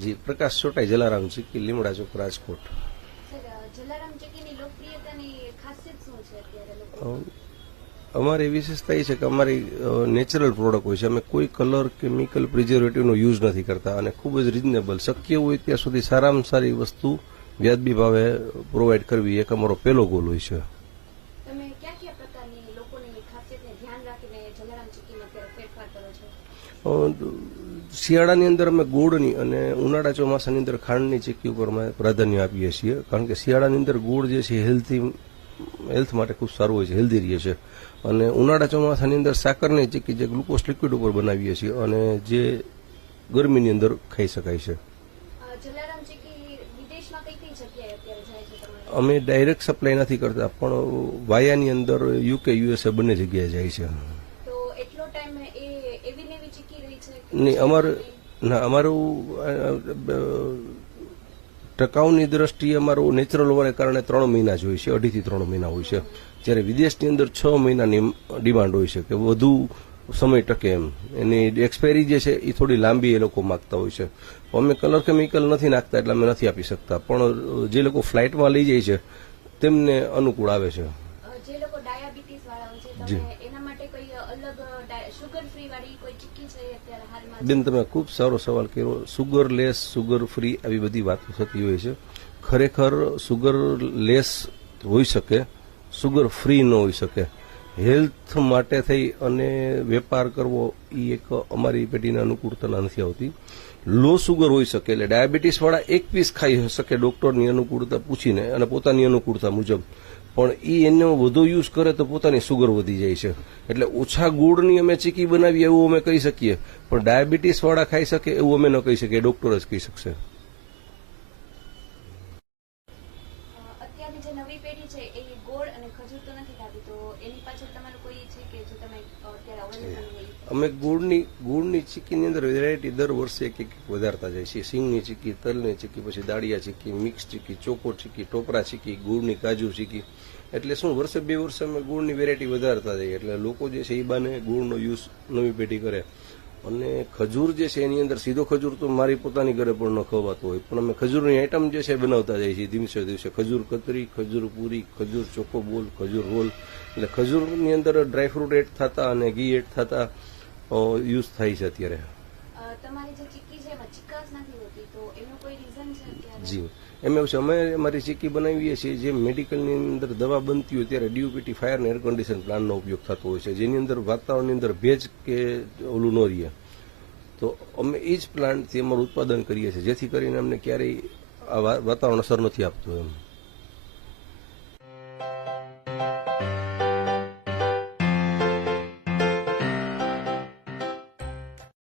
જી, પ્રકાશ ચોટાઈ, જલારામ ચીકી, લીમડા ચોક, રાજકોટ. જલારામ ચીકીની લોકપ્રિયતાની ખાસિયત શું છે અત્યારે લોકો? અમારી વિશેષતા એ છે કે અમારી નેચરલ પ્રોડક્ટ હોય છે. અમે કોઈ કલર, કેમિકલ, પ્રિઝર્વેટિવનો યુઝ નથી કરતા અને ખૂબ જ રિઝનેબલ, શક્ય હોય ત્યાં સુધી સારામાં સારી વસ્તુ વ્યાજબી ભાવે પ્રોવાઈડ કરવી એક અમારો પહેલો ગોલ હોય છે. તમે કયા કયા પ્રકારની લોકોની ખાસિયતને ધ્યાન રાખીને જલારામ ચીકીમાં અત્યારે ફેરફાર કરો છો? શિયાળાની અંદર અમે ગોળની અને ઉનાળા ચોમાસાની અંદર ખાંડની ચીક્કી ઉપર અમે પ્રાધાન્ય આપીએ છીએ, કારણ કે શિયાળાની અંદર ગોળ જે છે હેલ્થ માટે ખૂબ સારું હોય છે, હેલ્ધી રહે છે. અને ઉનાળા ચોમાસાની અંદર સાકરની ચીક્કી જે ગ્લુકોઝ લિક્વિડ ઉપર બનાવીએ છીએ અને જે ગરમીની અંદર ખાઈ શકાય છે. જલારામ ચીકી વિદેશમાં કઈ કઈ જગ્યાએ અત્યારે જાય છે તમારે? અમે ડાયરેક્ટ સપ્લાય નથી કરતા, પણ વાયાની અંદર UK, USA બંને જગ્યાએ જાય છે. તો એટલો ટાઈમ એવી ને એવી ચીકી રહી છે? નહીં, અમારું ટકાઉની દ્રષ્ટિએ અમારું નેચરલ હોવાને કારણે 3 મહિના જ હોય છે, 2.5 થી 3 મહિના હોય છે. જ્યારે વિદેશની અંદર 6 મહિનાની ડિમાન્ડ હોય છે કે વધુ સમય ટકે એમ. એની એક્સપાયરી જે છે એ થોડી લાંબી એ લોકો માગતા હોય છે. અમે કલર કેમિકલ નથી નાખતા એટલે અમે નથી આપી શકતા, પણ જે લોકો ફ્લાઇટમાં લઈ જાય છે તેમને અનુકૂળ આવે છે. જે લોકો ડાયાબિટીસ વાળા હોય છે, તમે એના માટે કોઈ અલગ શુગર ફ્રી વાળી કોઈ ચીકી છે અત્યારે હાલમાં? બેન, તમે ખૂબ સારો સવાલ કર્યો. સુગર લેસ, સુગર ફ્રી આવી બધી વાતો થતી હોય છે. ખરેખર સુગર લેસ હોઈ શકે, સુગર ફ્રી ન હોઈ શકે. હેલ્થ માટે થઈ અને વેપાર કરવો એ એક અમારી પેઢીને અનુકૂળતા નથી આવતી. લો સુગર હોઈ શકે, એટલે ડાયાબિટીસ વાળા એક પીસ ખાઈ શકે ડોક્ટરની અનુકૂળતા પૂછીને અને પોતાની અનુકૂળતા મુજબ, પણ એનો વધુ યુઝ કરે તો પોતાની સુગર વધી જાય છે. એટલે ઓછા ગોળની અમે ચીકી બનાવીએ એવું અમે કહી શકીએ, પણ ડાયાબિટીસ વાળા ખાઈ શકે એવું અમે ન કહી શકીએ, ડોક્ટર જ કહી શકશે. અત્યારની જે નવી પેઢી છે એ ગોળ અને ખજૂર તો નથી ખાતી, તો એની પાછળ તમારું કોઈ છે કે જો તમે અત્યારે અવેલેબલ હોય? અમે ગુળની ચીકીની અંદર વેરાયટી દર વર્ષે એક વધારતા જાય છે. સિંગની ચીકી, તલની ચીકી, પછી દાળિયા ચીકી, મિક્સ ચીકી, ચોકો ચીકી, ટોપરા ચીકી, ગુળની કાજુ ચીકી. એટલે શું, વર્ષે 2 વર્ષે અમે ગુળની વેરાયટી વધારતા જઈએ, એટલે લોકો જે છે એ બાને ગુળનો યુઝ નવી પેઢી કરે. અને ખજૂર જે છે એની અંદર સીધો ખજૂર તો મારી પોતાની ઘરે પણ ન ખવાતો હોય, પણ અમે ખજૂરની આઈટમ જે છે બનાવતા જાય છે દિવસે દિવસે. ખજૂર કતરી, ખજૂર પૂરી, ખજૂર ચોકો બોલ, ખજૂર રોલ. એટલે ખજૂરની અંદર ડ્રાયફ્રૂટ એડ થતા અને ઘી એડ થતા યુઝ થાય છે અત્યારે. તમારી જે ચીકી છે એમાં ચીકાશ નથી હોતી, તો એનું કોઈ રીઝન છે અત્યારે? જી, એમ એવું છે, અમે અમારી ચીકી બનાવીએ છીએ જે મેડિકલની અંદર દવા બનતી હોય ત્યારે DUPT ફાયર અને એર કન્ડિશન પ્લાનનો ઉપયોગ થતો હોય છે, જેની અંદર વાતાવરણની અંદર ભેજ કે ઓલું ન રહે. તો અમે એ જ પ્લાન્ટથી અમારું ઉત્પાદન કરીએ છીએ, જેથી કરીને અમને ક્યારેય આ વાતાવરણ અસર નથી આપતું એમ.